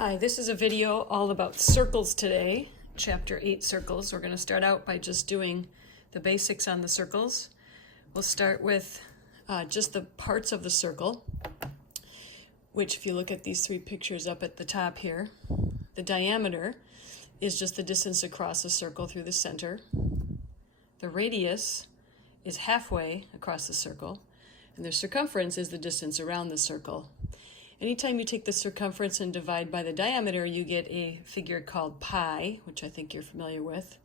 Hi, this is a video all about circles today, chapter 8 circles. We're going to start out by just doing the basics on the circles. We'll start with just the parts of the circle, which if you look at these three pictures up at the top here, the diameter is just the distance across the circle through the center. The radius is halfway across the circle, and the circumference is the distance around the circle. Anytime you take the circumference and divide by the diameter, you get a figure called pi, which I think you're familiar with.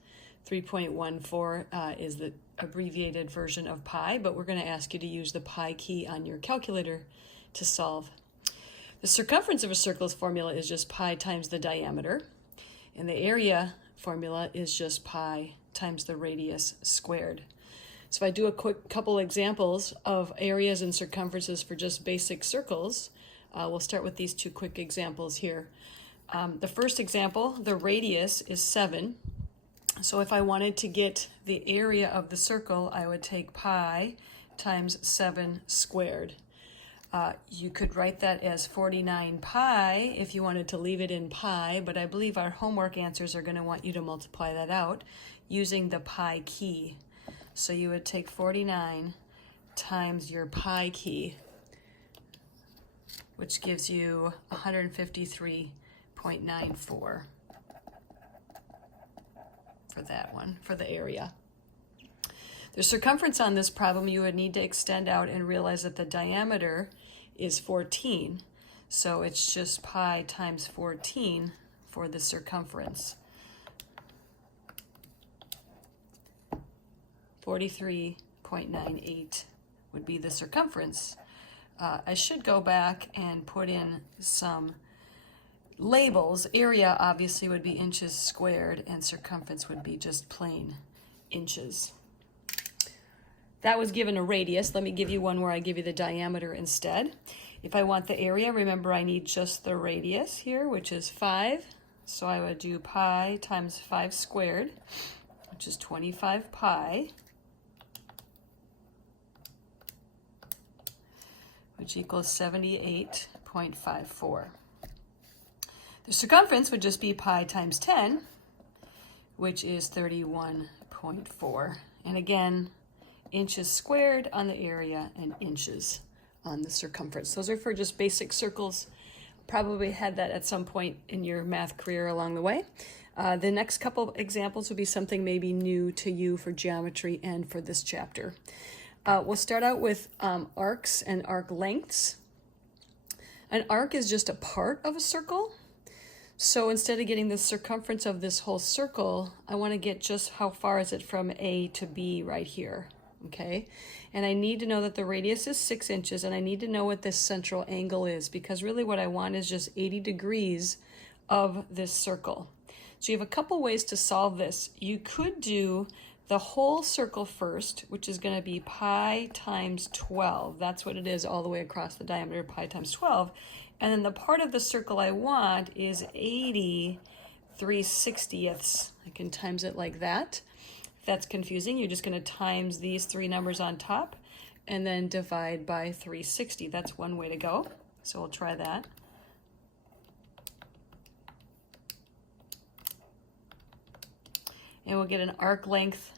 3.14 is the abbreviated version of pi, but we're going to ask you to use the pi key on your calculator to solve. The circumference of a circle's formula is just pi times the diameter, and the area formula is just pi times the radius squared. So if I do a quick couple examples of areas and circumferences for just basic circles, we'll start with these two quick examples here. The first example, the radius is 7. So if I wanted to get the area of the circle, I would take pi times 7 squared. You could write that as 49 pi if you wanted to leave it in pi, but I believe our homework answers are going to want you to multiply that out using the pi key. So you would take 49 times your pi key, which gives you 153.94 for that one, for the area. The circumference on this problem, you would need to extend out and realize that the diameter is 14. So it's just pi times 14 for the circumference. 43.98 would be the circumference. I should go back and put in some labels. Area obviously would be inches squared, and circumference would be just plain inches. That was given a radius. Let me give you one where I give you the diameter instead. If I want the area, remember I need just the radius here, which is 5. So I would do pi times 5 squared, which is 25 pi, which equals 78.54. The circumference would just be pi times 10, which is 31.4. And again, inches squared on the area and inches on the circumference. Those are for just basic circles. Probably had that at some point in your math career along the way. The next couple examples will be something maybe new to you for geometry and for this chapter. We'll start out with arcs and arc lengths. An arc is just a part of a circle. So instead of getting the circumference of this whole circle, I want to get just how far is it from A to B right here, okay? And I need to know that the radius is 6 inches, and I need to know what this central angle is, because really what I want is just 80 degrees of this circle. So you have a couple ways to solve this. You could do the whole circle first, which is going to be pi times 12. That's what it is all the way across the diameter, pi times 12. And then the part of the circle I want is 80 3/60ths. I can times it like that. If that's confusing, you're just going to times these three numbers on top and then divide by 360. That's one way to go. So we'll try that. And we'll get an arc length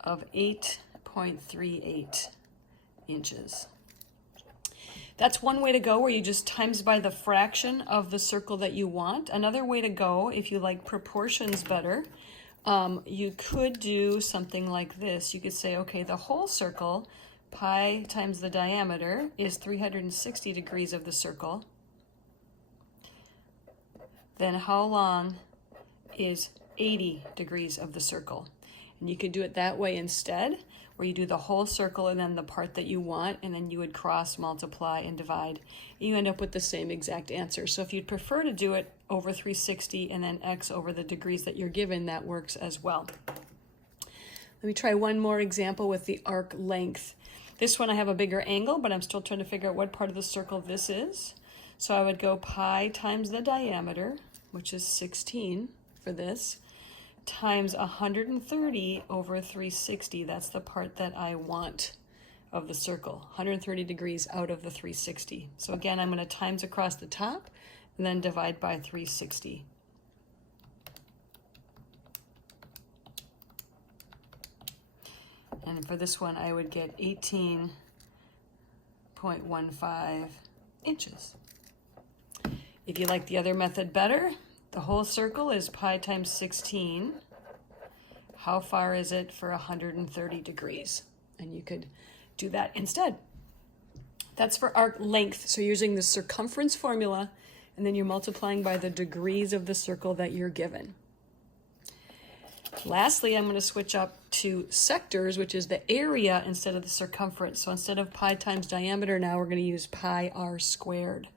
of 8.38 inches. That's one way to go, where you just times by the fraction of the circle that you want. Another way to go, if you like proportions better, you could do something like this. You could say, okay, the whole circle, pi times the diameter, is 360 degrees of the circle. Then how long is 80 degrees of the circle? And you could do it that way instead, where you do the whole circle and then the part that you want, and then you would cross, multiply, and divide. And you end up with the same exact answer. So if you'd prefer to do it over 360 and then x over the degrees that you're given, that works as well. Let me try one more example with the arc length. This one I have a bigger angle, but I'm still trying to figure out what part of the circle this is. So I would go pi times the diameter, which is 16 for this, times 130 over 360. That's the part that I want of the circle, 130 degrees out of the 360. So again, I'm going to times across the top, and then divide by 360. And for this one, I would get 18.15 inches. If you like the other method better, the whole circle is pi times 16. How far is it for 130 degrees? And you could do that instead. That's for arc length. So you're using the circumference formula, and then you're multiplying by the degrees of the circle that you're given. Lastly, I'm going to switch up to sectors, which is the area instead of the circumference. So instead of pi times diameter, now we're going to use pi r squared.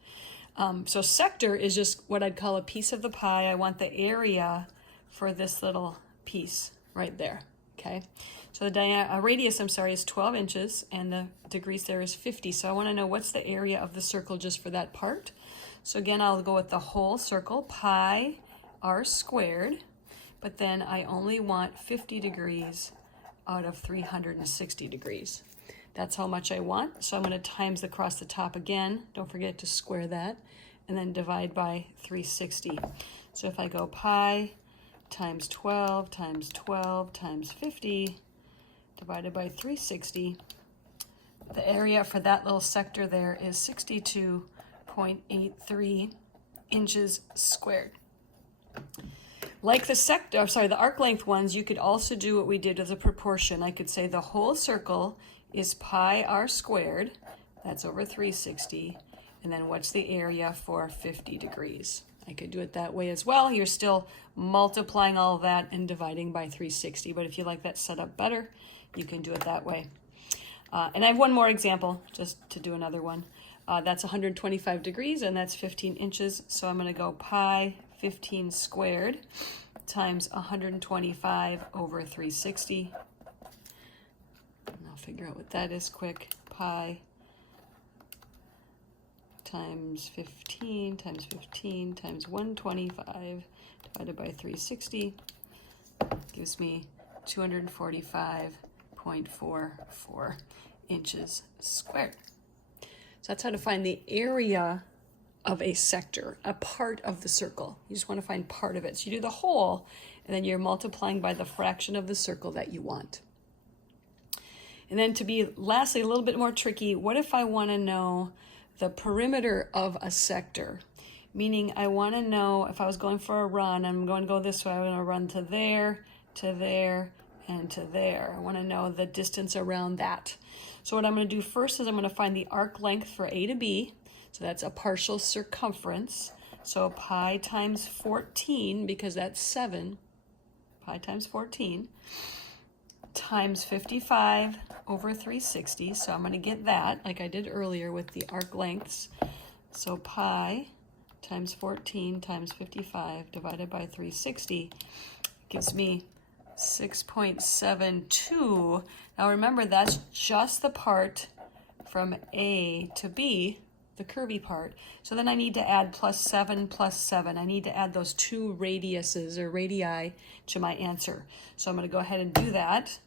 So sector is just what I'd call a piece of the pie. I want the area for this little piece right there, okay? So the radius, is 12 inches, and the degrees there is 50. So I want to know what's the area of the circle just for that part. So again, I'll go with the whole circle, pi r squared, but then I only want 50 degrees out of 360 degrees. That's how much I want. So I'm going to times across the top again. Don't forget to square that, and then divide by 360. So if I go pi times 12 times 12 times 50 divided by 360, the area for that little sector there is 62.83 inches squared. Like the arc length ones, you could also do what we did with a proportion. I could say the whole circle is pi r squared, that's over 360, and then what's the area for 50 degrees? I could do it that way as well. You're still multiplying all of that and dividing by 360, but if you like that setup better, you can do it that way. And I have one more example, just to do another one. That's 125 degrees, and that's 15 inches, so I'm going to go pi 15 squared times 125 over 360. And I'll figure out what that is quick. Pi times 15 times 15 times 125 divided by 360 gives me 245.44 inches squared. So that's how to find the area of a sector, a part of the circle. You just want to find part of it. So you do the whole, and then you're multiplying by the fraction of the circle that you want. And then to be, lastly, a little bit more tricky, what if I want to know the perimeter of a sector? Meaning I want to know, if I was going for a run, I'm going to go this way, I'm going to run to there, and to there. I want to know the distance around that. So what I'm going to do first is I'm going to find the arc length for A to B. So that's a partial circumference. So pi times 14, because that's 7, pi times 14, times 55 over 360. So I'm going to get that, like I did earlier with the arc lengths. So pi times 14 times 55 divided by 360 gives me 6.72. Now remember, that's just the part from A to B, the curvy part. So then I need to add plus 7 plus 7. I need to add those two radiuses or radii to my answer. So I'm going to go ahead and do that,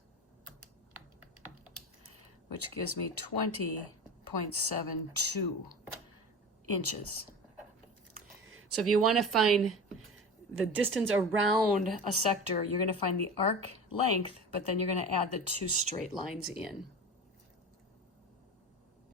which gives me 20.72 inches. So if you want to find the distance around a sector, you're going to find the arc length, but then you're going to add the two straight lines in.